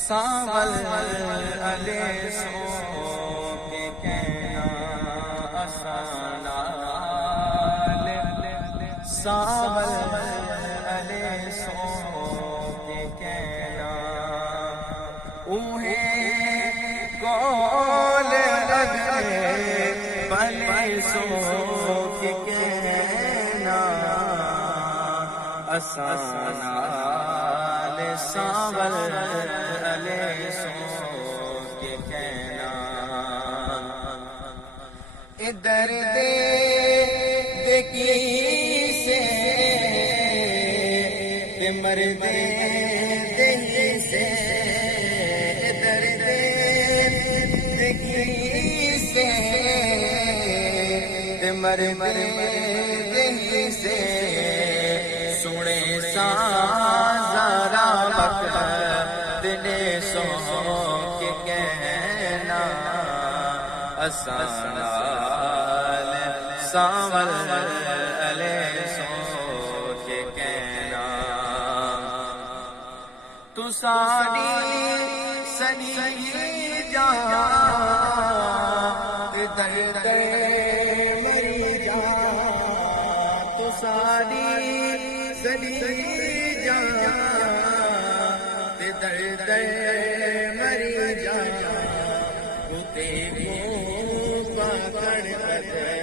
ساول علی سو کے کہنا اسانال ساول علی سو کے کہنا انہیں کول رگے بلے سو کے کہنا اسانال ساول علی سو کے کہنا ادھر دیکھی سے مرد دہی سے ادھر دیکھی سے مرد دہی سے سنے سازارا بکنے سو کے کہنا اسانال ساول علی سو کے کہنا تو ساری سنی جان درد مری جان تو ساری سنی جان درد مری جان پکڑ